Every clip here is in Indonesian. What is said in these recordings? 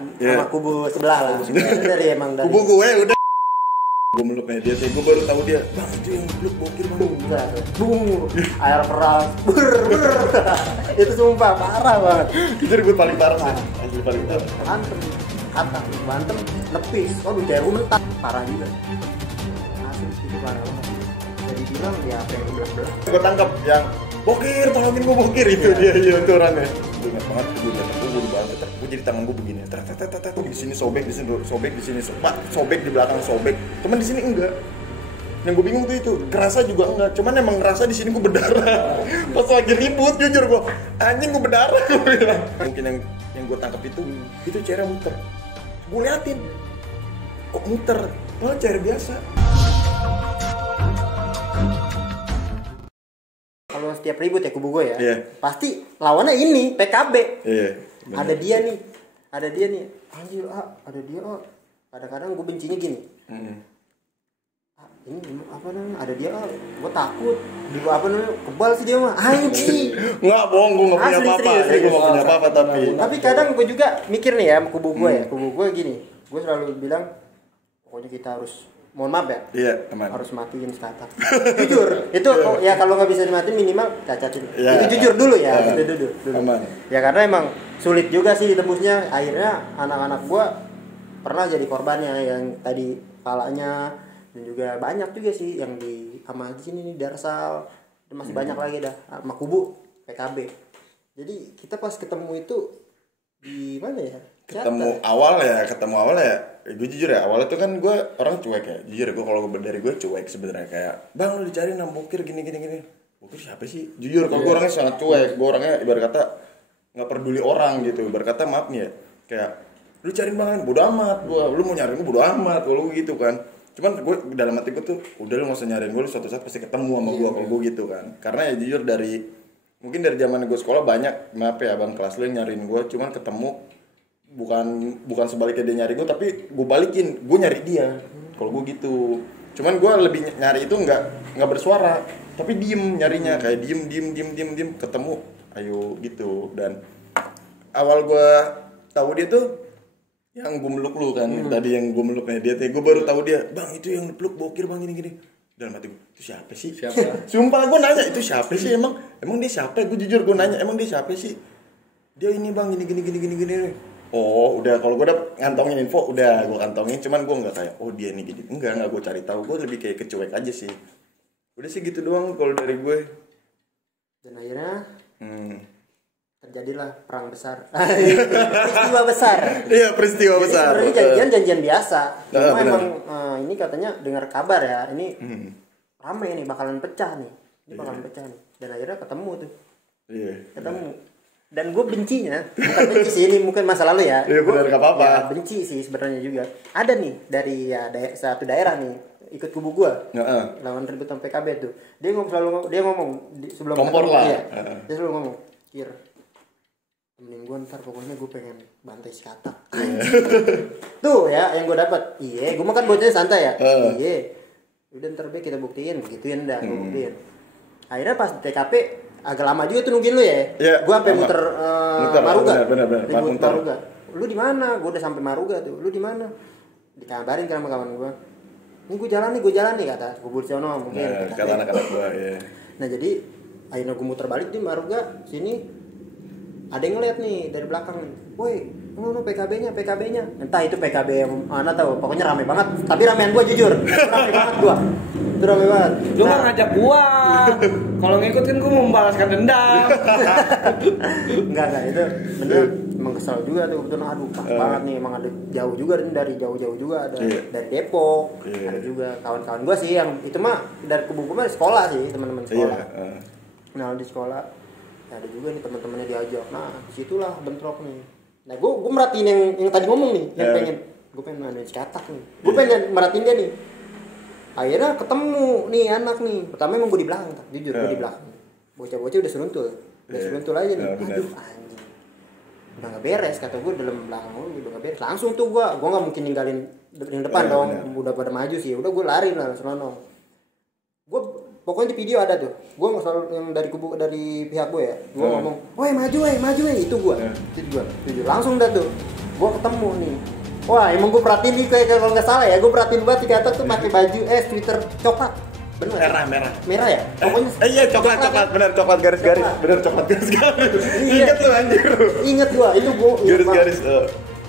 sama kubu sebelah lah. Itu dari kubu gue udah gue meluknya dia sih, gue baru tahu dia bang itu yang meluk bokir bang, air keras itu sumpah parah banget. itu gue paling parah sih, asli paling parah. Bantem lepis, waduh jarum mentah parah juga, asli itu parah banget. Jadi bilang ya apa yang belah-belah. Gue tangkap yang bokir, tolongin gue bokir itu dia itu orangnya. Gue ingat banget gue banget, gue jadi tangan gue begini, di sini sobek, di sini sobek, di sini sobek, di belakang sobek, cuman di sini enggak. Yang gue bingung tuh itu, kerasa juga enggak, cuman emang ngerasa di sini gue berdarah. Pas lagi ribut, jujur gue, anjing gue berdarah. Mungkin yang gue tangkap itu cairan muter. Gue liatin, kok muter, malah cair biasa. Kalau setiap ribut ya kubu gue ya, pasti lawannya ini PKB. Ada dia nih, anjir ada dia Kadang-kadang gue bencinya gini. Ini apa namanya? Ada dia gue takut. Gue apa namanya? Kebal sih dia mah. Anjing. Nggak bohong, gue nggak punya apa-apa. Gue nggak punya apa-apa tapi kadang gue juga mikir nih ya kubu gue ya. Kubu gue gini. Gue selalu bilang pokoknya kita harus, mohon maaf ya, aman. Harus matiin startup. Jujur, itu ya kalau nggak bisa dimatiin minimal cacatin. Itu jujur dulu ya, itu dulu. Aman. Ya karena emang sulit juga sih ditembusnya. Akhirnya anak-anak gua pernah jadi korbannya yang tadi palanya, dan juga banyak juga sih yang di sama di sini nih Darsal, dan masih banyak lagi dah sama kubu PKB. Jadi kita pas ketemu itu di mana ya? Ketemu awal ya, gue jujur ya, awalnya tuh kan gue orang cuek ya, jujur gue kalau dari gue cuek sebenarnya, kayak bang lu dicari nama bokir gini, bokir siapa sih, jujur kalau gue orangnya sangat cuek, gue orangnya ibarat kata nggak peduli orang gitu, ibarat kata maaf nih ya, kayak lu cari banget bodo amat, lu mau nyariin gue bodo amat, kalau gitu kan, cuman gue dalam hati gue tuh udah lu nggak usah nyariin gue, lu suatu saat pasti ketemu sama gue, kalau gue gitu kan, karena ya jujur mungkin dari zaman gue sekolah banyak, maaf ya bang kelas lu yang nyariin gue, cuman ketemu bukan sebaliknya dia nyari gue, tapi gue balikin, gue nyari dia. Kalau gue gitu, cuman gue lebih nyari itu nggak bersuara, tapi diem nyarinya, kayak diem ketemu, ayo gitu. Dan awal gue tahu dia tuh yang gue meluk lu kan, tadi yang gue meluknya dia, gue baru tahu dia, bang itu yang peluk bokir bang gini. Dalam hati gue, itu siapa sih? Sumpah gue nanya, itu siapa sih emang dia siapa? Gue jujur gue nanya, emang dia siapa sih? Dia ini bang gini. Oh udah, kalau gue udah ngantongin info udah gue kantongin, cuman gue nggak kayak dia nih gini, enggak gue cari tahu, gue lebih kayak kecuek aja sih, udah sih gitu doang kalau dari gue. Dan akhirnya terjadilah perang besar. Peristiwa besar. Iya, peristiwa besar. Sebenarnya janjian biasa. Cuma emang ini katanya dengar kabar ya, ini rame nih, bakalan pecah nih. Dan akhirnya ketemu tuh. Ketemu. Dan gue bencinya, bukan benci sih, ini mungkin masa lalu ya. Iya benar, gak apa-apa. Ya, benci sih sebenarnya juga. Ada nih dari satu daerah nih ikut kubu gue, lawan rebutan PKB tuh. Dia ngomong sebelum kompor lah. Dia selalu ngomong, Kir, temenin gue ntar, pokoknya gue pengen bantai si katak. Tuh ya yang gue dapat. Iya, gue makan bocahnya santai ya. Iya. Udah ntar kita buktiin, begituin dah, gue buktiin. Akhirnya pas TKP agak lama juga tuh nungguin lu ya. Gua sampai muter Maruga. Bener. Maruga. Lu di mana? Gua udah sampai Maruga tuh. Lu di mana? Dikabarin kan sama kawan gua. Ini gua jalan nih kata. Gua buru sono mungkin. Kata anak-anak gua, ya. Nah, jadi akhirnya gua muter balik di Maruga sini. Ada yang ngeliat nih dari belakang. Woi, PKB-nya. Entah itu PKB yang mana tahu. Pokoknya rame banget. Tapi ramean gua jujur. Rame banget gua. Itu rame banget. Lu mah ngajak gua. Kalau ngikut kan gua mau membalaskan dendam. Enggak itu bener emang kesel juga tuh, betul. Aduh pas banget nih, emang ada jauh juga dari jauh-jauh juga, ada dari Depok, ada juga kawan-kawan gua sih yang itu mah dari kubu gua mah sekolah sih, teman-teman sekolah. Nah di sekolah ada juga nih teman-temannya diajak. Nah disitulah bentrok nih. Nah gua merhatiin yang tadi ngomong nih, yang pengen gua pengen main katak nih, gua pengen merhatiin dia nih. Akhirnya ketemu nih anak nih. Pertama emang gue di belakang, jujur gue di belakang. Bocah-bocah udah seruntul aja nih. Aduh anjing, udah nggak beres kata gue, dalam belakang gue udah nggak beres. Langsung tuh gue nggak mungkin ninggalin yang depan dong. Udah pada maju sih, udah gue lari lah selonong. Gue pokoknya di video ada tuh. Gue nggak selalu yang dari pihak gue ya. Gue ngomong, woi maju itu gue. Itu gue. Jujur langsung dah tuh. gue ketemu nih. Wah, emang gue perhatiin nih kayak kalau nggak salah ya, gue perhatiin banget di atas tuh pakai baju sweater coklat. Bener. Merah ya? Pokoknya iya coklat, bener coklat garis-garis. Bener coklat garis-garis. Ingat lu anjir. Ingat gua, itu gua garis-garis.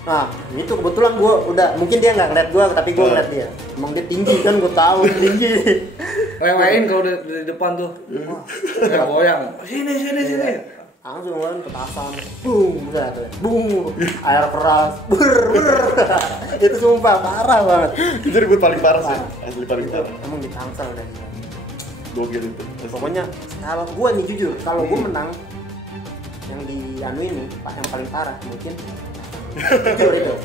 Nah, itu kebetulan gua udah, mungkin dia nggak ngeliat gua, tapi gua ngeliat dia. Emang dia tinggi kan, gua tahu tinggi. Lewain kalau di depan tuh. Kayak goyang. Sini. Langsung kan petasan, boom, air keras, itu sumpah parah banget. Itu ribut paling parah sih, asli paling parah. Emang di Tangsel dan gokil itu. Pokoknya kalau gua nih jujur, kalau gua menang yang di anu ini, yang paling parah mungkin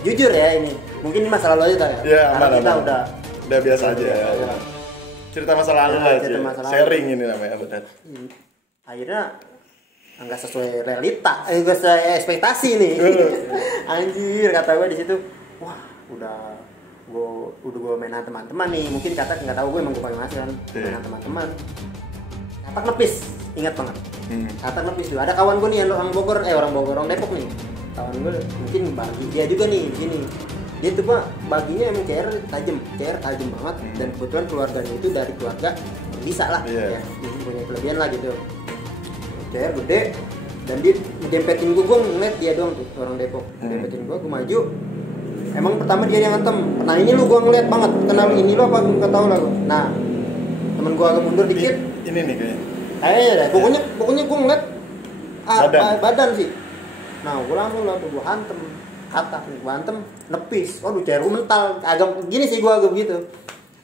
jujur ya ini. Mungkin ini masa lalu aja ya. Iya, karena kita udah biasa aja ya. Cerita masa lalu lah, sharing ini namanya benar. Akhirnya nggak sesuai realita, nggak sesuai ekspektasi nih. Anjir, kata gue di situ, wah gue mainan teman-teman nih, mungkin kata nggak tahu gue emang gue pakai masker kan, mainan teman-teman. Katak lepis, ingat banget. Katak lepis tuh, ada kawan gue nih orang Depok nih. Kawan gue mungkin bagi dia juga nih di sini. Dia tuh pak baginya emang CR tajam banget, dan kebetulan keluarganya itu dari keluarga bisa lah, ya, punya kelebihan lah gitu. CR gede, dan dia dempetin gue ngeliat dia doang tuh orang Depok. Dempetin gue maju. Emang pertama dia yang ngantem. Nah ini lu gue ngeliat banget, kenal ini lu apa nggak tahu lah gue. Nah temen gue agak mundur dikit. Ini nih kayaknya deh. Pokoknya gue ngeliat badan sih. Nah gue langsung gue hantem, katak nih, gue hantem, nepis. Waduh CR gue mental, agak gini sih gue agak begitu.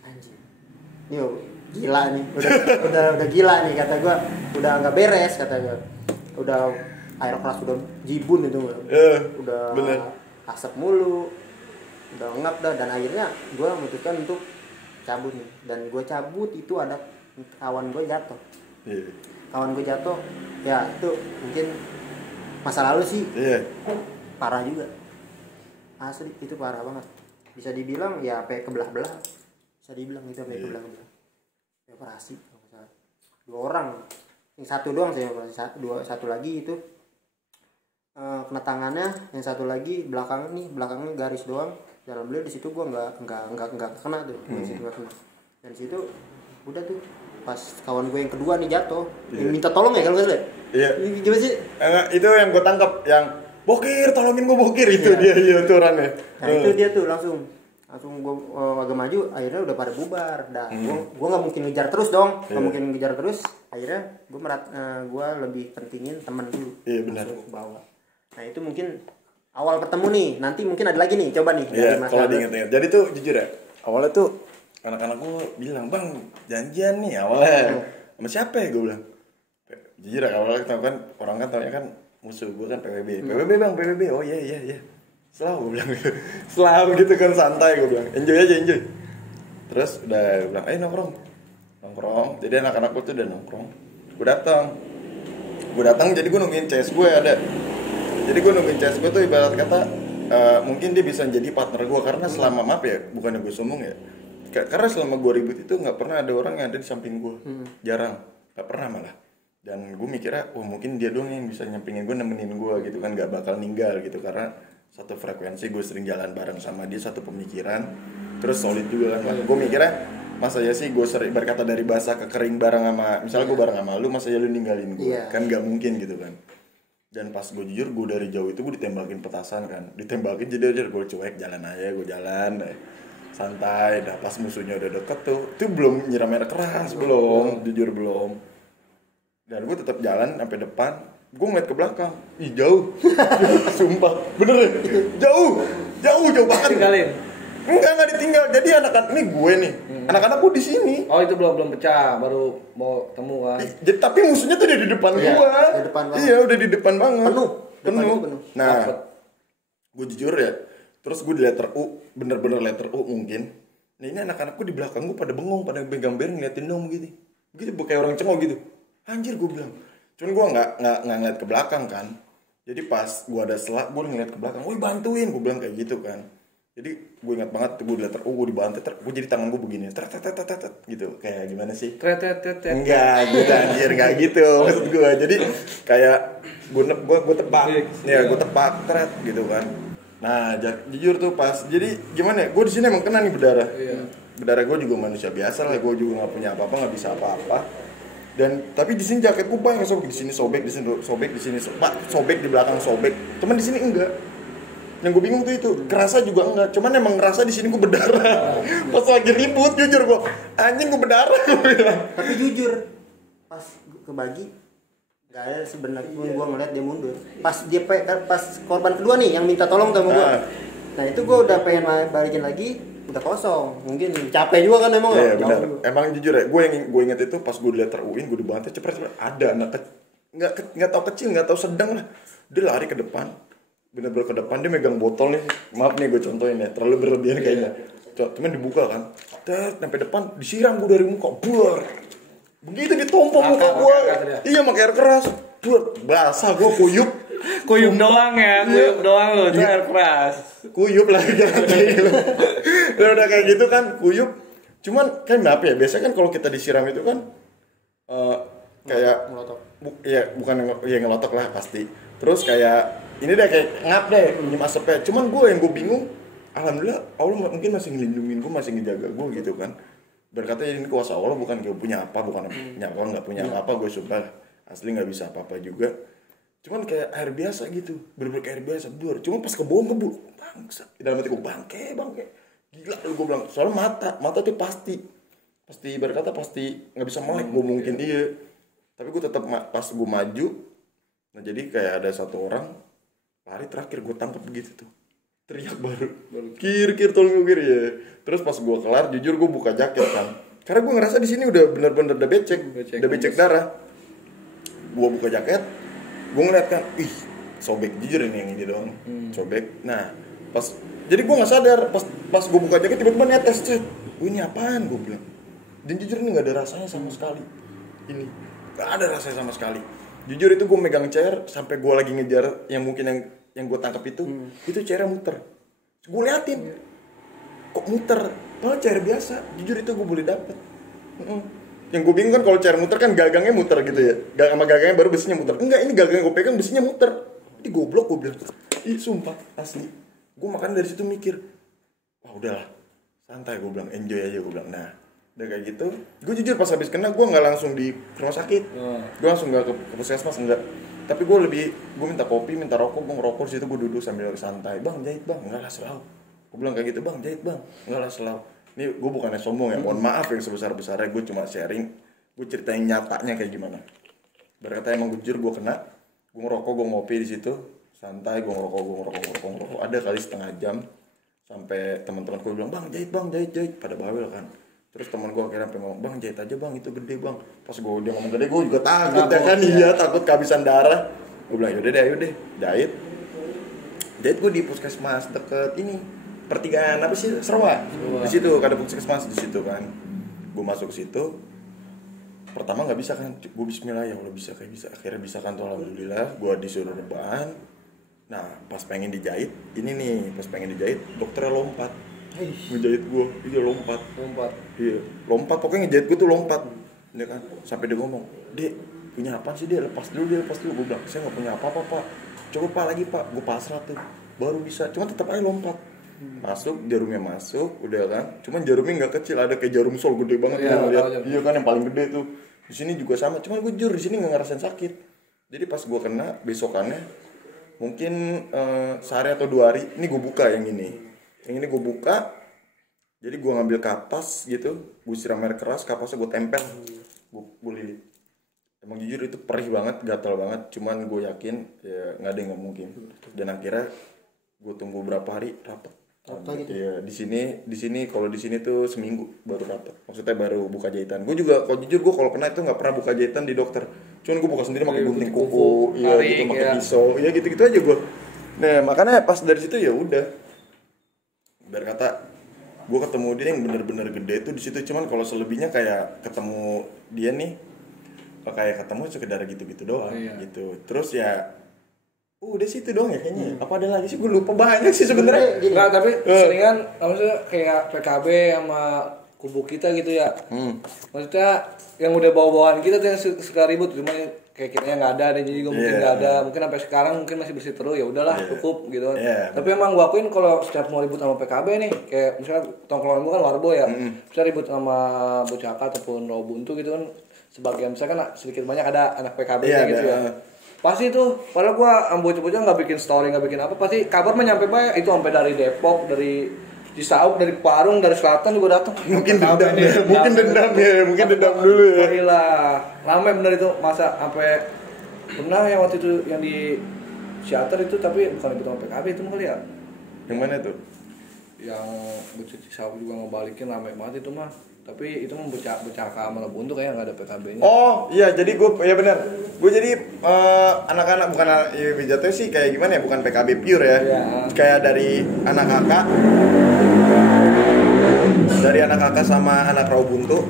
Anjir. Yo. Gila nih, udah gila nih kata gue, udah nggak beres kata gue, udah air keras udah jibun itu, udah bener. Asap mulu, udah ngap dah, dan akhirnya gue memutuskan untuk cabut nih, dan gue cabut itu ada kawan gue jatuh, ya itu mungkin masa lalu sih, parah juga, asli itu parah banget, bisa dibilang ya sampai kebelah-belah, bisa dibilang itu sampai kebelah-belah. Operasi dua orang, yang satu doang saya operasi, satu lagi itu kena tangannya, yang satu lagi belakangnya garis doang, dalam beliau di situ gua nggak kena tuh, dan di situ udah tuh pas kawan gue yang kedua nih jatuh, minta tolong ya kalau nggak salah. Iya. Gimana sih? Itu yang gue tangkap, yang bokir, tolongin gue bokir itu dia itu orangnya. Nah itu dia tuh langsung gue agak maju, akhirnya udah pada bubar. Dah, gue nggak mungkin ngejar terus dong, akhirnya gue lebih pentingin temen dulu. Iya benar. Bawa. Nah itu mungkin awal ketemu nih, nanti mungkin ada lagi nih, coba nih. Iya, kalau diinget-inget. Jadi tuh jujur ya, awalnya tuh anak-anak gue bilang, bang janjian nih awalnya, sama siapa ya gue bilang. Jujur ya, awalnya kan orang kan taunya kan musuh gue kan PBB bang, PBB, oh iya. Selalu gue bilang gitu. Selalu gitu kan, santai gue bilang. Enjoy aja. Terus udah gue bilang, ayo nongkrong. Jadi anak-anak gue tuh udah nongkrong. Gue datang jadi gue nungguin CS gue ada. Jadi gue nungguin CS gue tuh ibarat kata mungkin dia bisa jadi partner gue, karena selama maaf ya, bukannya gue sombong ya. Karena selama gue ribut itu nggak pernah ada orang yang ada di samping gue. Jarang, nggak pernah malah. Dan gue mikirnya, mungkin dia doang yang bisa nyampingin gue, nemenin gue gitu kan, nggak bakal ninggal gitu, karena satu frekuensi, gue sering jalan bareng sama dia, satu pemikiran, terus solid juga kan. Gue mikirnya masa ya sih gue sering berkata dari basah ke kering bareng sama, misalnya gue bareng sama lu, masa ya lu ninggalin gue, kan nggak mungkin gitu kan. Dan pas gue jujur, gue dari jauh itu gue ditembakin petasan kan, jadi aja gue cuek, jalan aja, gue jalan santai. Dah pas musuhnya udah deket tuh, itu belum nyiram air keras, jujur belum. Dan gue tetap jalan sampai depan. Gue ngeliat ke belakang, jauh. Sumpah, bener ya? Jauh banget. Tinggalin? Enggak ditinggal. Jadi anak-anak, ini gue nih, anak-anak gue di sini. Oh itu belum pecah, baru mau temu kan? Tapi musuhnya tuh udah di depan gue. Di depan banget. Iya, udah di depan banget. Penuh. Nah, gue jujur ya, terus gue di letter U, bener-bener letter U mungkin. Nah ini anak-anak gue di belakang gue pada bengong, pada gambar ngeliatin dong begitu kayak orang cengok gitu. Anjir gue bilang. Cuman gue nggak ngeliat ke belakang kan. Jadi pas gue ada selak, gue ngeliat ke belakang, woi bantuin, gue bilang kayak gitu kan. Jadi gue ingat banget, gue di letter U, gue dibantu, gue jadi tangan gue begini, gitu, kayak gimana sih? Enggak gitu anjir, enggak gitu maksud gue. Jadi kayak gue tepak, ya gue tepak, gitu kan. Nah, jujur tuh pas. Jadi gimana ya? Gue di sini emang kena nih berdarah. Berdarah gue juga manusia biasa lah. Gue juga nggak punya apa-apa, nggak bisa apa-apa. Dan tapi di sini jaket gue banyak sobek, di sini sobek, di sini sobek, di sini sobek, di belakang sobek. Cuman di sini enggak. Yang gue bingung tuh itu, kerasa juga enggak. Cuman emang ngerasa di sini gue berdarah. Pas lagi ribut, jujur gue, anjing gue berdarah. Tapi jujur, pas kebagi nggak ada sebenarnya gue ngeliat dia mundur. Pas korban kedua nih yang minta tolong sama gue. Nah itu gue udah pengen balikin lagi, udah kosong. Mungkin capek juga kan emang. Iya benar. Emang jujur ya, gue inget itu pas gue liat teruin, gue dibantai cepet ada anak nggak tahu kecil, nggak tahu sedang lah. Dia lari ke depan, bener-bener ke depan, dia megang botol nih. Maaf nih gue contohin ya, terlalu berlebihan kayaknya. Cuman dibuka kan, sampai depan disiram gue dari muka, buar. Begitu ditompok muka gue, iya pakai air keras, buar, basah gue kuyup. Kuyup doang ya, kuyup doang loh, itu air keras. Kuyup lagi udah kayak gitu kan, kuyup. Cuman kan apa ya, biasanya kan kalau kita disiram itu kan kayak ngelotok. Bukan ngelotok lah pasti. Terus kayak ini deh kayak ngap deh minum asapnya. Cuman yang gue bingung, alhamdulillah Allah mungkin masih ngelindungin gue, masih ngejaga gue gitu kan. Berkata ini kuasa Allah, bukan gue punya apa, bukan nyawa nggak punya apa-apa, gue sumpah asli nggak bisa apa-apa juga. Cuman kayak air biasa gitu, bener-bener kayak air biasa, bur. Cuma pas kebun bangsa. Dalam hati gue bangke, gila gue bilang. Soalnya mata tuh pasti berkata pasti nggak bisa melek gue mungkin iya. Tapi gue tetap pas gue maju, nah jadi kayak ada satu orang lari terakhir gue tangkap begitu tuh. Teriak baru kir tolong gue kir ya. Terus pas gue kelar jujur gue buka jaket kan, karena gue ngerasa di sini udah bener-bener udah becek darah. Gue buka jaket, gue ngeliat kan, sobek jujur ini yang ini doang, sobek. Nah pas jadi gue nggak sadar pas gue buka jaket tiba-tiba netes, ini apaan gue bilang. Dan jujur ini nggak ada rasanya sama sekali, ini nggak ada rasanya sama sekali. Jujur itu gue megang chair sampai gue lagi ngejar yang mungkin yang gue tangkap itu chairnya muter. Gue liatin, kok muter? Padahal chair biasa. Jujur itu gue boleh dapet. Yang gue bingung kan kalau chair muter kan gagangnya muter gitu ya. Sama gagangnya baru besinya muter. Enggak, ini gagang gue pegang besinya muter. Ini goblok gue bilang. Sumpah asli. Gue makan dari situ mikir, wah udahlah, santai gue bilang, enjoy aja gue bilang. Nah, udah kayak gitu. Gue jujur pas habis kena gue nggak langsung di rumah sakit. Gue langsung nggak ke puskesmas, enggak. Tapi gue minta kopi, minta rokok, gue ngerokok di situ, gue duduk sambil santai. Bang, jahit bang, enggak lah selalu. Gue bilang kayak gitu, bang, jahit bang, enggak lah selalu. Ini gue bukannya sombong ya, mohon maaf yang sebesar-besarnya, gue cuma sharing, gue ceritain nyatanya kayak gimana. Berkata emang jujur gue kena, gue ngerokok, gue ngopi di situ, santai, gue ngerokok. Ada kali setengah jam, sampai teman-teman gue bilang, bang, jahit, pada bawel kan. Terus teman gue akhirnya sampai ngomong, bang jahit aja bang, itu gede bang. Pas dia ngomong gede, gue juga takut ya kan, iya takut kehabisan darah. Gue bilang yaudah deh, jahit gue di puskesmas deket ini, pertigaan apa sih, Serwa. Di situ ada puskesmas di situ kan. Gue masuk situ, pertama nggak bisa kan, gue bismillah ya Allah bisa akhirnya bisa kan tuh alhamdulillah. Gue disuruh rebahan. Nah pas pengen dijahit, dokternya lompat. Ngejahit gue, dia lompat. Iya, lompat pokoknya ngejahit gue tuh lompat. Ya kan, sampai dia ngomong, "Dek, punya apa sih dia? Lepas dulu." Gue bilang, "Saya enggak punya apa-apa, Pak. Coba Pak lagi, Pak." Gue pasrah tuh. Baru bisa. Cuma tetap aja lompat. Masuk, jarumnya masuk, udah kan. Cuman jarumnya enggak kecil, ada kayak jarum sol gede banget. Iya kan yang paling gede tuh. Di sini juga sama. Cuman gue jujur di sini enggak ngerasain sakit. Jadi pas gue kena besokannya mungkin sehari atau 2 hari ini gue buka yang ini. Yang ini gue buka, jadi gue ngambil kapas gitu, gue siram air keras, kapasnya gue tempel, gue lilit. Emang jujur itu perih banget, gatal banget, cuman gue yakin ya nggak ada yang nggak mungkin. Dan akhirnya gue tunggu berapa hari rapet. Gitu. Ya di sini kalau di sini tuh seminggu baru rapet. Maksudnya baru buka jahitan. Gue juga kalau jujur gue kalau kena itu nggak pernah buka jahitan di dokter. Cuman gue buka sendiri pakai gunting kuku, iya gitu, pakai pisau, ya gitu-gitu aja gue. Nah makanya pas dari situ ya udah. Berkata gue ketemu dia yang bener-bener gede tuh di situ. Cuman kalau selebihnya kayak ketemu dia nih kayak ketemu sekedar gitu-gitu doang gitu. Terus ya udah situ doang ya kayaknya. Apa ada lagi sih, gue lupa banyak sih sebenarnya. Enggak, tapi seringan maksudnya kayak PKB sama kubu kita gitu ya. Maksudnya yang udah bawa-bawaan kita tuh yang suka ribut, cuma kayak kitanya nggak ada, dan juga mungkin nggak ada, mungkin sampai sekarang mungkin masih bersih terus, ya udahlah cukup gitu. Tapi emang gua akuin kalau setiap mau ribut sama PKB nih, kayak misalnya tongkrongan gua kan Warbo ya, misalnya ribut sama Bocaka ataupun Robuntu gitu kan, sebagian misalkan sedikit banyak ada anak PKB gitu ya. Pasti tuh, padahal gua bocah-bocah nggak bikin story, nggak bikin apa, pasti kabar mah nyampe banyak itu, sampai dari Depok, dari Cisauk, dari Parung, dari selatan juga datang. Mungkin dendam ya, mungkin dendam dulu ya. Gila, ramai bener itu, masa sampai pernah yang waktu itu yang di Siater itu, tapi bukan ribut sama PKB itu kali ya. Yang mana tuh? Yang bocah Cisauk juga ngebalikin, ramai banget itu mah. Tapi itu mah Bocaka sama Buntu kayak nggak ada PKB-nya. Oh iya, jadi gue ya benar. Gue jadi anak-anak bukan ya, jatuhnya sih kayak gimana ya, bukan PKB pure ya. Kayak dari anak kakak sama anak Robuntu,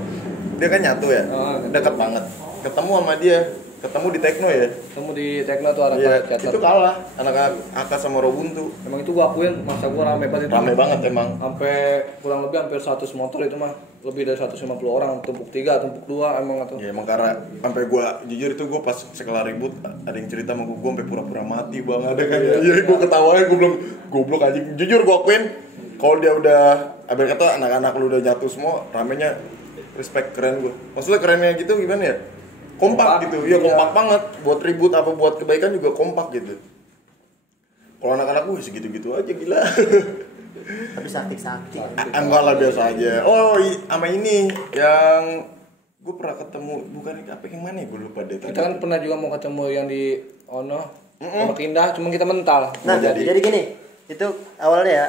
dia kan nyatu ya, deket banget. Ketemu sama dia, ketemu di Tekno ya. Ketemu di Tekno tuh anak Cater. Itu kalah anak kakak sama Robuntu. Emang itu gua akuin, masa gua rame banget itu. Rame banget emang. Sampai kurang lebih hampir 100 motor itu mah. Lebih dari 150 orang, tumpuk 3, tumpuk 2 emang atau. Ya emang karena sampai gua jujur itu gua pas sekelar ribut ada yang cerita sama gua sampai pura-pura mati Bang, ada kan. Iya, gua ketawain, gua bilang goblok aja. Jujur gua akuin kalau dia udah abis kata anak-anak lu udah nyatu semua, ramenya respect, keren gua. Maksudnya kerennya gitu gimana ya? Kompak gitu. Iya, kompak banget. Buat ribut apa buat kebaikan juga kompak gitu. Kalau anak-anak gue segitu-gitu aja gila. Tapi sakti. Enggak lah, biasa aja. Oh, sama ini yang gue pernah ketemu, bukan apa yang mana ya, gue lupa deh. Kita kan pernah juga mau ketemu yang di Pondok Indah, cuma kita mental. Nah, jadi gini, itu awalnya ya.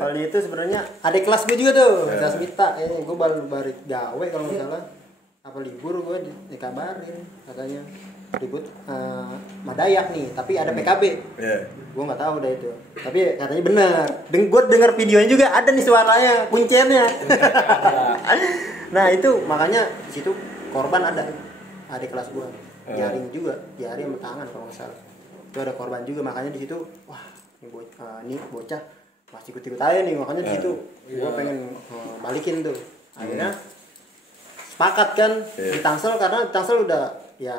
Awalnya itu sebenarnya adik kelas gue juga tuh, kelas Mita. Gue baru gawe kalau nggak salah. Apa libur gue dikabarin katanya ribut Madayak nih, tapi ada PKB. Gue nggak tahu dah itu, tapi katanya benar. Gue dengar videonya juga, ada nih suaranya, kunciannya. Nah itu makanya di situ korban ada adik kelas gue, jaring juga, jaring sama tangan kalau nggak salah. Itu ada korban juga, makanya di situ wah ini bocah masih ikut-ikut aja nih, makanya di situ gue pengen balikin tuh. Akhirnya sepakat kan di Tangsel, karena di Tangsel udah ya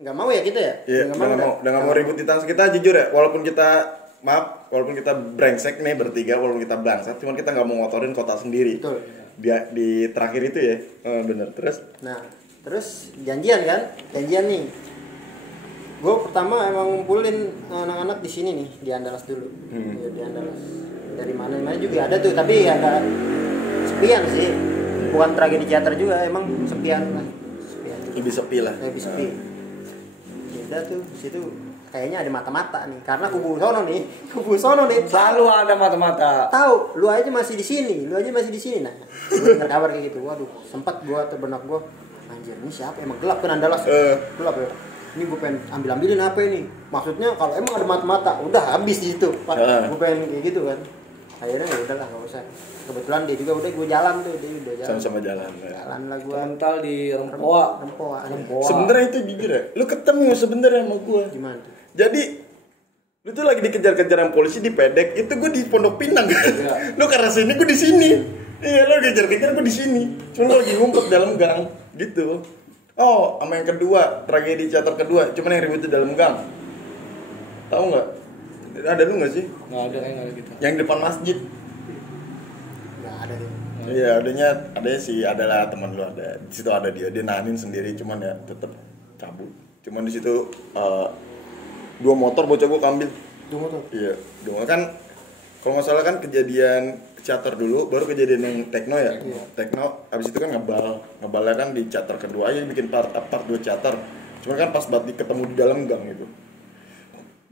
nggak mau ya kita ya. Iya, udah nggak mau ribut di Tangsel. Kita jujur ya, walaupun kita brengsek nih bertiga, walaupun kita bangsat, cuman kita nggak mau ngotorin kota sendiri. Betul. Di terakhir itu ya, bener. Terus janjian nih. Gue pertama emang ngumpulin anak-anak di sini nih, di Andalas dulu. Ya, di Andalas. Dari mana juga ada tuh, tapi agak sepian sih. Bukan tragedi teater juga, emang sepian lah. Lebih sepi lah. Lebih sepi. Udah tuh, di situ kayaknya ada mata-mata nih, karena kubu sono nih. Selalu ada mata-mata. Tahu, lu aja masih di sini. Nah, gue dengar kabar kayak gitu. Waduh, sempat gua terbenak gua. Anjir, ini siapa? Emang gelap kan Andalas. Gelap ya. Ini gue pengen ambilin apa ini? Maksudnya kalau emang ada mata-mata, udah habis di situ. Gue pengen kayak gitu kan. Akhirnya ya udahlah, enggak usah. Kebetulan dia juga udah gue jalan tuh, dia udah jalan. Sama-sama jalan. Jalan lah gue. Mental di Rempoa. Sebenarnya itu jujur ya, lu ketemu sebenarnya sama gue. Gimana tuh? Jadi lu tuh lagi dikejar-kejaran polisi di Pedek, itu gue di Pondok Pinang kan. Lu ke arah sini, gue di sini. Iya, lu dikejar-kejar, gue di sini. Cuma lu lagi ngumpet dalam gang gitu. Oh, sama yang kedua, tragedi teater kedua, cuman yang ribut di dalam gang. Tahu nggak? Ada lu nggak sih? Nggak ada gitu. Yang depan masjid. Nggak ada tuh. Iya, adanya sih, adalah teman lu ada. Di situ ada dia nahanin sendiri, cuman ya tetap cabut. Cuman di situ 2 motor bocah gua ambil. 2 motor. Iya, 2 kan. Kalau nggak salah kan kejadian Cater dulu, baru kejadian yang Tekno ya. Tekno, abis itu kan ngebalnya kan di Cater kedua aja bikin part 2 Cater. Cuman kan pas banget ketemu di dalam gang gitu.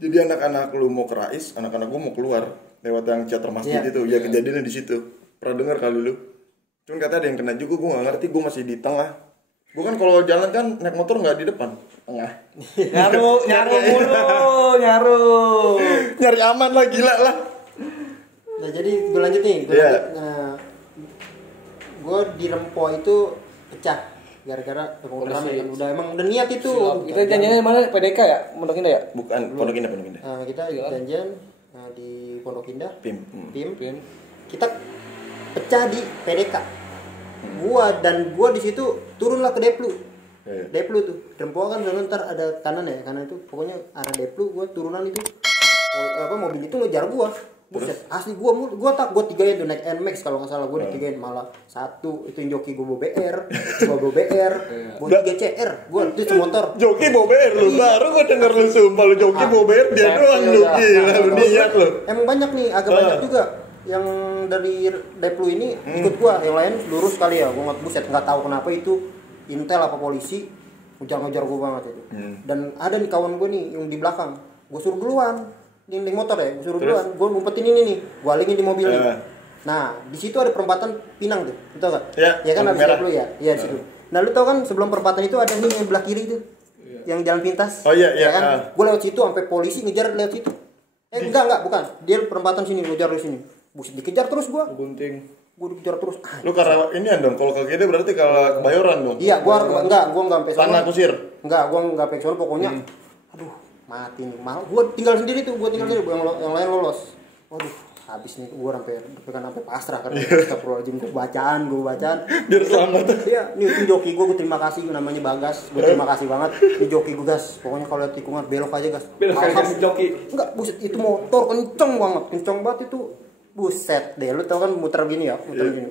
Jadi anak-anak lu mau ke Rais, anak-anak gua mau keluar lewat yang Cater masjid itu. Ya kejadiannya di situ. Pernah dengar kali lu? Cuman kata ada yang kena juga, gua nggak ngerti, gua masih di tengah. Gua kan kalau jalan kan naik motor nggak di depan, tengah. Nyaru. Nyari aman lah, gila lah. Nah jadi gue lanjut nih, gue di Rempo itu pecah gara-gara udah niat itu. Kita janjiannya mana? PDK ya? Pondok Indah ya? Bukan, Pondok Indah. Kita janjian di Pondok Indah. PIM. Kita pecah di PDK. Gua di situ turunlah ke Deplu. Deplu tuh. Rempoa kan sebentar ada kanan ya, kanan itu pokoknya arah Deplu gua turunan itu mobil itu ngejar gua. Buset, asli gua tigain tuh naik NMAX kalau nggak salah gua ditigain malah satu itu joki gua bawa BR, gua 3 CR, gua itu semotor. Joki bawa BR lu, baru gua denger lu sumpah lu joki bawa BR dia doang joki, lalu niat lu. Emang banyak nih, agak banyak juga yang dari Deplu ini ikut gua, yang lain lurus kali ya, gua nggak tahu kenapa itu intel apa polisi ngejar gua banget itu. Dan ada nih kawan gua nih yang di belakang, gua suruh duluan. Di motor ya, gue suruh duluan, gue ngumpetin ini nih, gue alingin di mobil nih. Nah, di situ ada perempatan Pinang tuh, lu tau gak? Ya kan habis dulu ya, iya di situ. Nah, lu tau kan sebelum perempatan itu ada nih yang belah kiri tuh, yang jalan pintas. Oh iya. Kan? Gue lewat situ sampai polisi ngejar lewat situ. Enggak, bukan. Dia perempatan sini, ngejar di sini. Buset dikejar terus gue. Gunting. Gue dikejar terus. Lu karena ini dong, kalau ke GD berarti kalau Kebayoran dong. Iya, gue enggak sampai sana. Tanah kusir. Enggak, gue enggak sampai sana pokoknya. Aduh, mati nih, gue tinggal sendiri tuh, yang lain lolos. Waduh, habis nih gue sampai pasrah karena astagfirullahaladzim, gue bacaan biar selamat. Iya, ini joki gue terima kasih, namanya Bagas, gue terima kasih banget. Ini joki gue gas, pokoknya kalau lihat tikungan belok aja gas. Joki. Enggak, buset itu motor kenceng banget itu, buset deh, lu tau kan muter gini ya, gini.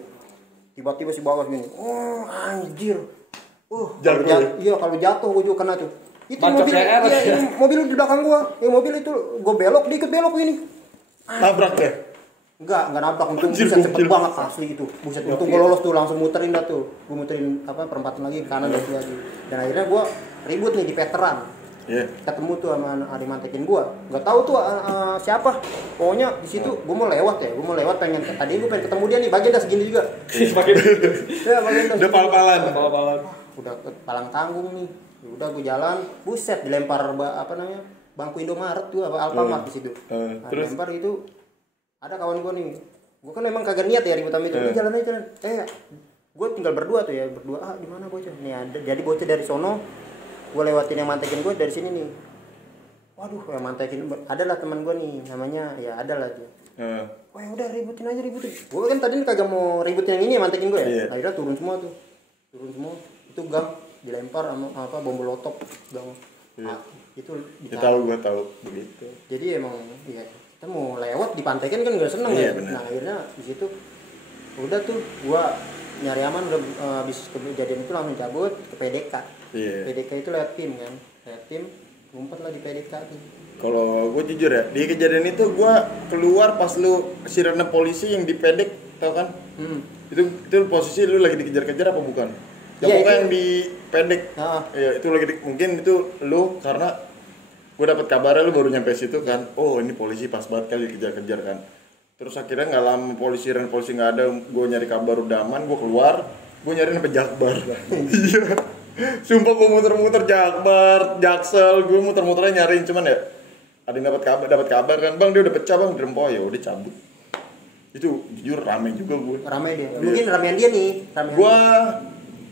Tiba-tiba si Bagas gini, oh anjir, kalau jatuh gue juga kena tuh. Itu mobil di belakang gua. Mobil itu gua belok, dikit belok ini. Nabrak deh. Enggak nabrak, untung bisa cepet banget asli itu. Buset, untung gua lolos tuh, langsung muterin dah tuh. Gua muterin perempatan lagi ke kanan lagi. Dan akhirnya gua ribut nih di veteran. Ketemu tuh sama adik mantekin gua. Enggak tahu tuh siapa. Pokoknya di situ gua mau lewat tadi gua pengen ketemu dia nih, bagian dah segini juga. Bagian dah. Udah pal-palan. Udah palang tanggung nih. Udah gue jalan, buset dilempar bangku Indomaret tuh Alfamart di situ. Terus lempar itu ada kawan gue nih. Gue kan memang kagak niat ya ribut sama itu. Jalan aja. Gue tinggal berdua tuh ya, di mana bocah? Nih ada. Jadi bocah dari sono gue lewatin yang mantekin gue dari sini nih. Waduh, yang mantekin adalah teman gue nih, namanya ya adalah dia. Wah, udah ributin. Gue kan tadi kagak mau ributin yang ini mantekin gue ya. Akhirnya turun semua. Itu gang dilempar sama bom molotov gang. Itu gue tahu begitu. Jadi emang ya kita mau lewat dipantekin kan nggak seneng ya. Bener. Nah akhirnya di situ udah tuh gua nyari aman, udah habis kejadian itu langsung cabut ke PDK. PDK itu lewat tim ngumpet lah di PDK tuh. Kalau gue jujur ya, di kejadian itu gue keluar pas lu sirene polisi yang di pedek, tau kan? Itu posisi lu lagi dikejar-kejar apa bukan? Ya pokoknya yang di pendek. Ya itu lagi mungkin itu lu karena gue dapat kabarnya lu baru nyampe situ kan. Oh, ini polisi pas banget kali dikejar-kejar kan. Terus akhirnya enggak lama polisi enggak ada, gue nyari kabar udah aman, gue keluar, gue nyari sampai Jakbar. Iya. Sumpah gue muter-muter Jakbar, Jaksel, gue muter-muternya nyariin cuman ya ada yang dapat kabar kan, Bang dia udah pecah Bang, Rempoa ya udah cabut. Itu jujur rame juga gue. Rame dia. Mungkin ramean dia nih, Gua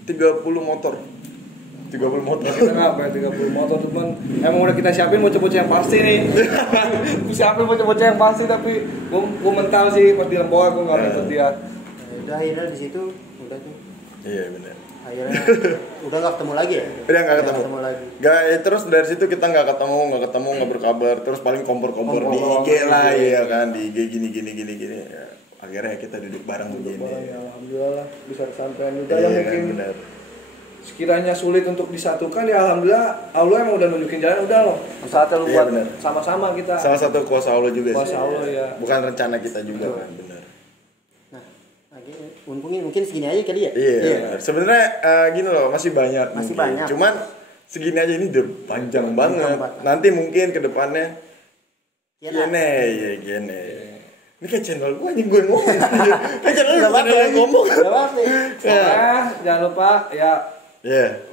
30 motor. Kenapa ya 30 motor cuman emang udah kita siapin bocah-bocah yang pasti nih. Siapin bocah-bocah yang pasti tapi gua mental sih pas di Rempoa gua enggak ikut dia. Udah akhirnya di situ udah tuh. Iya benar. Akhirnya udah enggak ketemu lagi ya? Udah enggak ketemu lagi. Terus dari situ kita enggak ketemu, enggak berkabar. Terus paling kompor-kompor di IG lah ya kan, di IG gini. Ya. Akhirnya kita duduk bareng begini. Alhamdulillah bisa kesampaian juga yang mungkin benar. Sekiranya sulit untuk disatukan ya alhamdulillah Allah emang udah nunjukin jalan udah loh. Saatnya lu buat sama-sama kita. Salah satu kuasa Allah juga kuasa Allah ya. Bukan rencana kita juga kan, benar. Nah, mungkin segini aja kali ya. Iya. Sebenarnya gini loh, masih banyak. Cuman segini aja ini udah panjang banget. Nanti mungkin ke depannya gini. Ini kayak channel gue aja gue ngomong. Kayak channel gue ngomong. Jangan lupa ya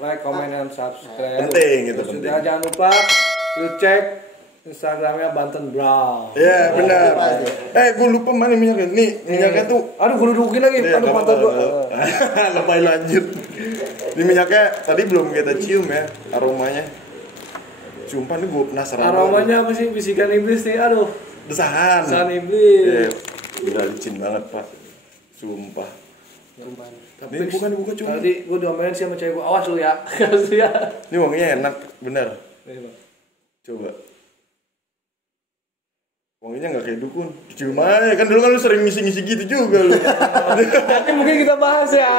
like, comment, dan subscribe. Penting itu penting. Penting. Jangan lupa lu cek Instagramnya Banten Brown. Iya benar. Gue lupa mana minyaknya. Nih minyaknya tuh. Aduh gue dudukin lagi. Aduh mantap gue. Lepas lanjut. Ini minyaknya tadi belum kita cium ya aromanya. Sumpah nih gue penasaran. Aromanya apa sih? Bisikan iblis nih. Aduh. Desahan iblis. Udah licin banget pak. Sumpah. Tapi bukan dibuka cuma. Tadi gue diomelin sih sama cewek gue, awas lu ya. Ya. Ini wanginya enak, bener. Coba. Wanginya nggak kayak dukun. Cium aja, kan dulu kan lu sering ngisi-ngisi gitu juga lu. Nanti mungkin kita bahas ya.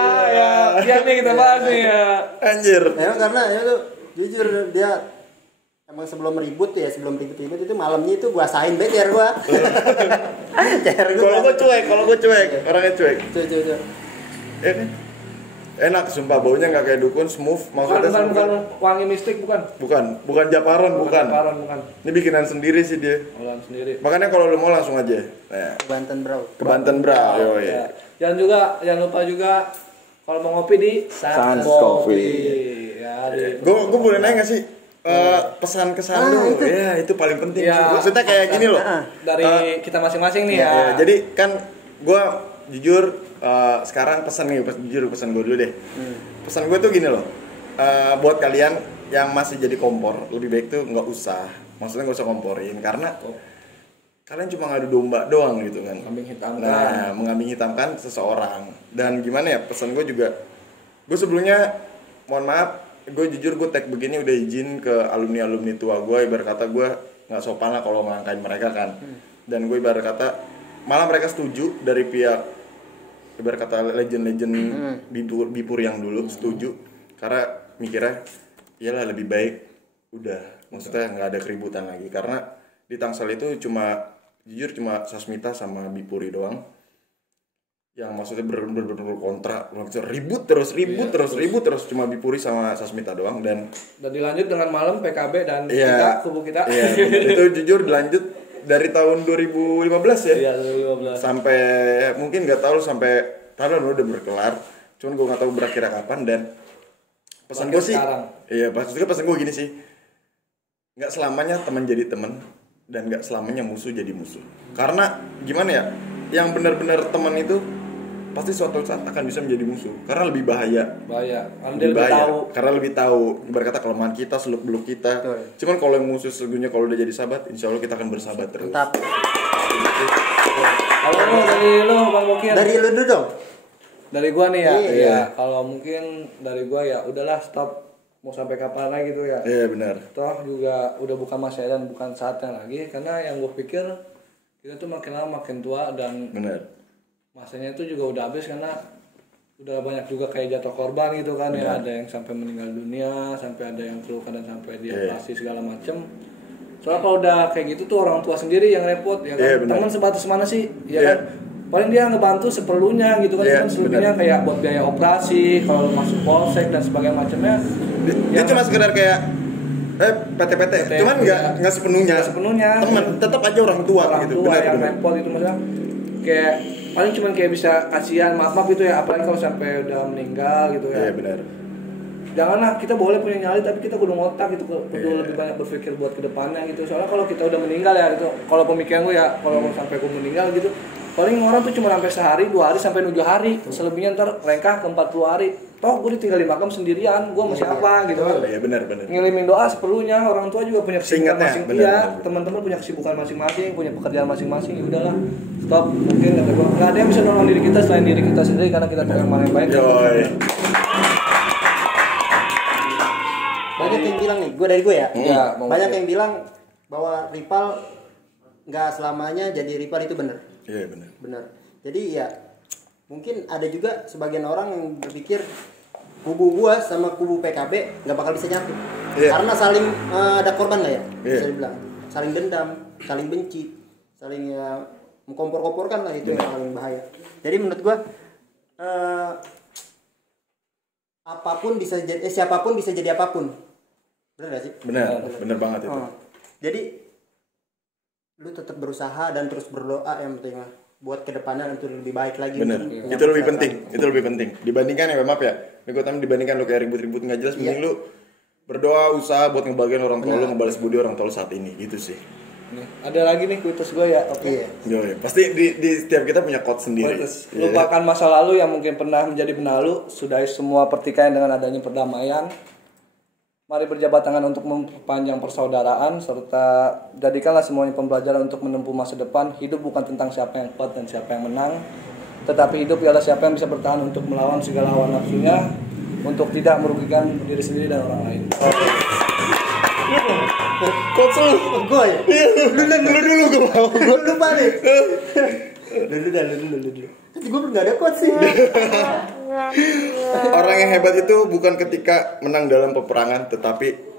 Ya nih kita bahas nih ya. Anjir. Emang karena ya tuh jujur dia emang sebelum ribut itu malamnya itu gua asain banget CR gua. CR gua. Kalau gua cuek, orangnya cuek. Cuek. Ya kan? Enak sumpah, baunya nggak kayak dukun, smooth. Maksudnya bukan wangi mistik bukan. Bukan japaron, bukan. Ini bikinan sendiri sih dia. Olahan sendiri. Makanya kalau lu mau langsung aja. Nah. Ke Banten Bro. Ya. Jangan lupa juga kalau mau ngopi di Sans Coffee. Ya, Gue boleh nanya nggak sih? Pesan kesan lu, itu paling penting sih. Maksudnya kayak gini loh. Dari kita masing-masing nih ya. Jadi kan gue jujur sekarang pesan gue dulu deh. Pesan gue tuh gini loh. Buat kalian yang masih jadi kompor, lebih baik tuh nggak usah. Maksudnya nggak usah komporin karena kalian cuma ngadu domba doang gitu kan. Mengambing hitamkan seseorang. Dan gimana ya, pesan gue juga. Gue sebelumnya mohon maaf, gue jujur gue tag begini udah izin ke alumni tua gue, ibarat kata gue nggak sopan lah kalau ngelangkain mereka kan. Dan gue ibarat kata malah mereka setuju dari pihak ibarat kata legend Bipur yang dulu setuju karena mikirnya iyalah lebih baik udah, maksudnya nggak ada keributan lagi karena di Tangsel itu cuma Sasmita sama Bipuri doang yang maksudnya berkontra, maksudnya ribut terus cuma Bipuri sama Sasmita doang dan dilanjut dengan malam PKB dan kita kubu kita. Itu jujur dilanjut dari tahun 2015 ya. Iya, 2015. Sampai mungkin enggak tahu sampai tahun udah berkelar. Cuman gue enggak tahu berakhir kapan dan pesan gue sih. Iya, maksudnya pesan gue gini sih. Enggak selamanya teman jadi teman dan enggak selamanya musuh jadi musuh. Karena gimana ya? Yang benar-benar teman itu pasti suatu saat akan bisa menjadi musuh karena lebih bahaya. Karena lebih tahu ibarat kata kelemahan kita, seluk-beluk kita. Betul. Cuman kalau yang musuh sesungguhnya kalau udah jadi sahabat, insya Allah kita akan bersahabat terus. Mantap. Kalau dari lu Bang Mukir. Dari lu dulu dong. Dari gua nih ya. Iya. Kalau mungkin dari gua ya udahlah stop, mau sampai kapan lagi gitu ya. Iya benar. Toh juga udah bukan masa dan bukan saatnya lagi karena yang gua pikir kita tuh makin lama makin tua dan benar. Masanya itu juga udah habis karena udah banyak juga kayak jatuh korban gitu kan ya, ada yang sampai meninggal dunia, sampai ada yang terluka dan sampai dioperasi segala macem. Soalnya kalau udah kayak gitu tuh orang tua sendiri yang repot ya kan. Teman sebatas mana sih ya kan, paling dia ngebantu seperlunya gitu kan, selebihnya kayak buat biaya operasi kalau masuk polsek dan sebagainya macamnya dia cuma sekedar kayak PT, cuman nggak sepenuhnya teman tetap aja orang tua gitu, yang repot itu maksudnya kayak paling cuman kayak bisa kasihan maaf gitu ya, apalagi kalau sampai udah meninggal gitu ya. Iya benar. Janganlah, kita boleh punya nyali tapi kita kudu ngotak gitu, kudu lebih banyak berpikir buat kedepannya gitu. Soalnya kalau kita udah meninggal ya gitu, kalau pemikiran gue ya, kalau sampai gue meninggal gitu, paling orang tuh cuma sampai sehari, 2 hari sampai 7 hari, selebihnya ntar rengkah ke 40 hari. Toh gue ditinggal di makam sendirian, gue masih apa gitu kan? Iya benar. Ngirimin doa seperlunya, orang tua juga punya kesibukan masing-masing. Iya, teman-teman punya kesibukan masing-masing, punya pekerjaan masing-masing. Ya udahlah, stop. Mungkin nggak ada yang bisa nolong diri kita selain diri kita sendiri karena kita tahu yang mana yang baik. Banyak yang bilang nih, gue ya. Banyak yang bilang bahwa rival nggak selamanya jadi rival itu benar. Iya benar. Jadi ya mungkin ada juga sebagian orang yang berpikir kubu gua sama kubu PKB nggak bakal bisa nyatu karena saling ada korban lah ya, bisa dibilang saling dendam, saling benci, saling mengkompor-komporkan lah, itu yang paling bahaya. Jadi menurut gua apapun bisa jadi siapapun bisa jadi apapun, benar gak sih? Benar banget itu. Jadi lu tetap berusaha dan terus berdoa yang penting lah buat kedepannya untuk lebih baik lagi. Bener. Itu lebih penting. Dibandingkan ya maaf ya. Ini gue dibandingkan lu kayak ribut-ribut nggak jelas. Mending lu berdoa, usaha buat ngebagian orang tua lu, ngebalas budi orang tua lu saat ini gitu sih. Ada lagi nih kuitus gue ya. Oke. Pasti di setiap kita punya quote sendiri. Lupakan masa lalu yang mungkin pernah menjadi benalu. Sudahi semua pertikaian dengan adanya perdamaian. Mari berjabat tangan untuk memperpanjang persaudaraan, serta jadikanlah semuanya pembelajaran untuk menempuh masa depan. Hidup bukan tentang siapa yang kuat dan siapa yang menang, Tetapi hidup ialah siapa yang bisa bertahan untuk melawan segala hawa nafsunya, untuk tidak merugikan diri sendiri dan orang lain. Coach lu. Gue ya? Dulu gue mau. Gue lupa nih. Dulu. Gue nggak ada quotes sih. Orang yang hebat itu bukan ketika menang dalam peperangan, tetapi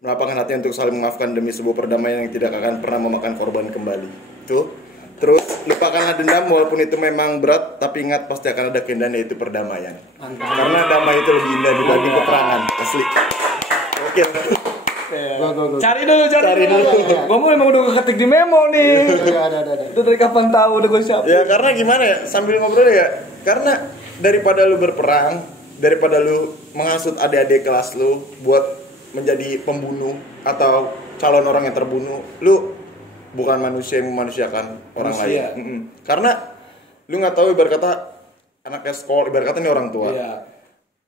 melapangkan hati untuk saling memaafkan demi sebuah perdamaian yang tidak akan pernah memakan korban kembali. Itu. Terus lupakanlah dendam walaupun itu memang berat, tapi ingat pasti akan ada keindahan, yaitu perdamaian. Karena damai itu lebih indah dibanding peperangan. Asli. Oke. Cari dulu. Gue mau emang udah ketik di memo nih. Ada. Itu dari kapan tahu udah gue siap. Ya karena gimana ya, sambil ngobrol ya. Karena daripada lu berperang, daripada lu menghasut adik-adik kelas lu buat menjadi pembunuh atau calon orang yang terbunuh, lu bukan manusia yang memanusiakan orang lain. Karena lu nggak tahu, ibarat kata anaknya sekolah, ibarat kata ini orang tua. Iya.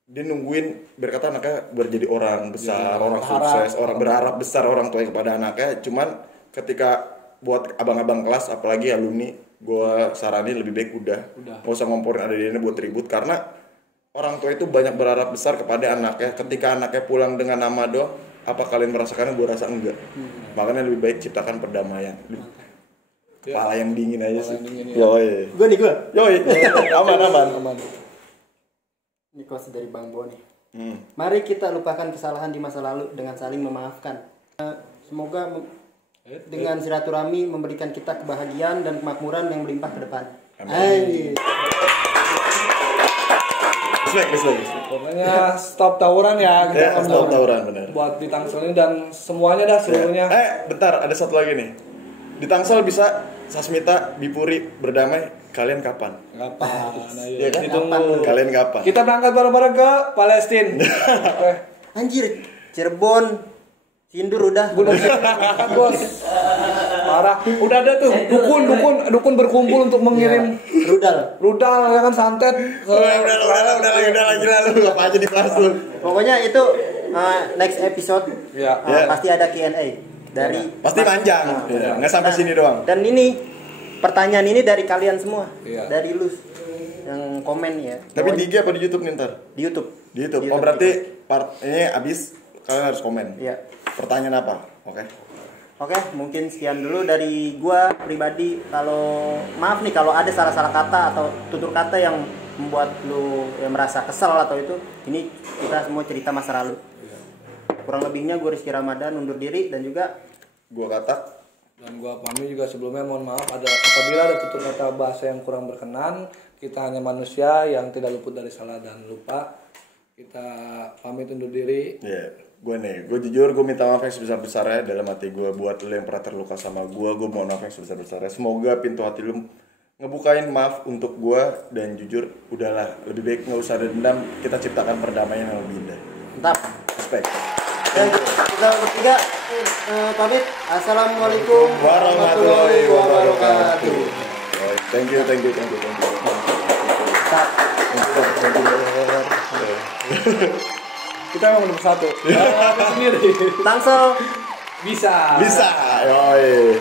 Dia nungguin, berkata anaknya berjadi orang besar, orang sukses, orang berharap besar orang tua kepada anaknya. Cuman ketika buat abang-abang kelas, apalagi alumni, gue saranin lebih baik udah. Gak usah ngomporin adik-adiknya buat ribut, karena orang tua itu banyak berharap besar kepada anaknya. Ketika anaknya pulang dengan nama doang, apa kalian merasakannya? Gue rasa enggak. Makanya lebih baik ciptakan perdamaian. Kepala yang dingin aja sih. Yoi. Gue. Yoi. Aman. Ini quotes dari Bang Bo nih. Mari kita lupakan kesalahan di masa lalu dengan saling memaafkan. Semoga dengan silaturahmi memberikan kita kebahagiaan dan kemakmuran yang melimpah ke depan. Amin. Respect. Pokoknya stop tawuran ya. Ya, stop tawuran benar. Buat di Tangsel ini dan semuanya dah seluruhnya. Bentar, ada satu lagi nih. Di Tangsel bisa Sasmita, Bipuri berdamai. Kalian kapan? Ya kan? Kalian kapan? Kita berangkat bareng-bareng ke Palestina. Anjir, Cirebon, Sindur udah. Bos. Parah. Udah ada tuh dukun berkumpul untuk mengirim rudal ya kan, santet. Udah lagi lalu apa aja dibahas lu. Pokoknya itu next episode pasti ada Q&A dari pasti panjang. Nggak sampai sini doang. Dan ini pertanyaan ini dari kalian semua, dari lu yang komen ya. Tapi di IG apa di YouTube nih ntar? Di YouTube. Oh berarti part ini abis kalian harus komen. Iya. Pertanyaan apa? Oke, mungkin sekian dulu dari gua pribadi. Kalau maaf nih kalau ada salah-salah kata atau tutur kata yang membuat lu merasa kesel atau itu, ini kita semua cerita masa lalu. Kurang lebihnya gue Rizky Ramadan undur diri, dan juga gua Katak. Dan gua Pami juga sebelumnya mohon maaf apabila ada tutur kata bahasa yang kurang berkenan. Kita hanya manusia yang tidak luput dari salah dan lupa. Kita pamit undur diri. Gue jujur, gue minta maaf yang sebesar-besarnya dalam hati gue buat lo yang pernah terluka sama gue mohon maaf yang sebesar-besarnya. Semoga pintu hati lo ngebukain maaf untuk gue, dan jujur udahlah, lebih baik nggak usah ada dendam, kita ciptakan perdamaian yang lebih indah. Mantap. Respect. Dan kita bertiga pamit. Assalamualaikum warahmatullahi wabarakatuh. Thank you. Kita memang nomor 1. Sendiri. Tangsel bisa. Yoi.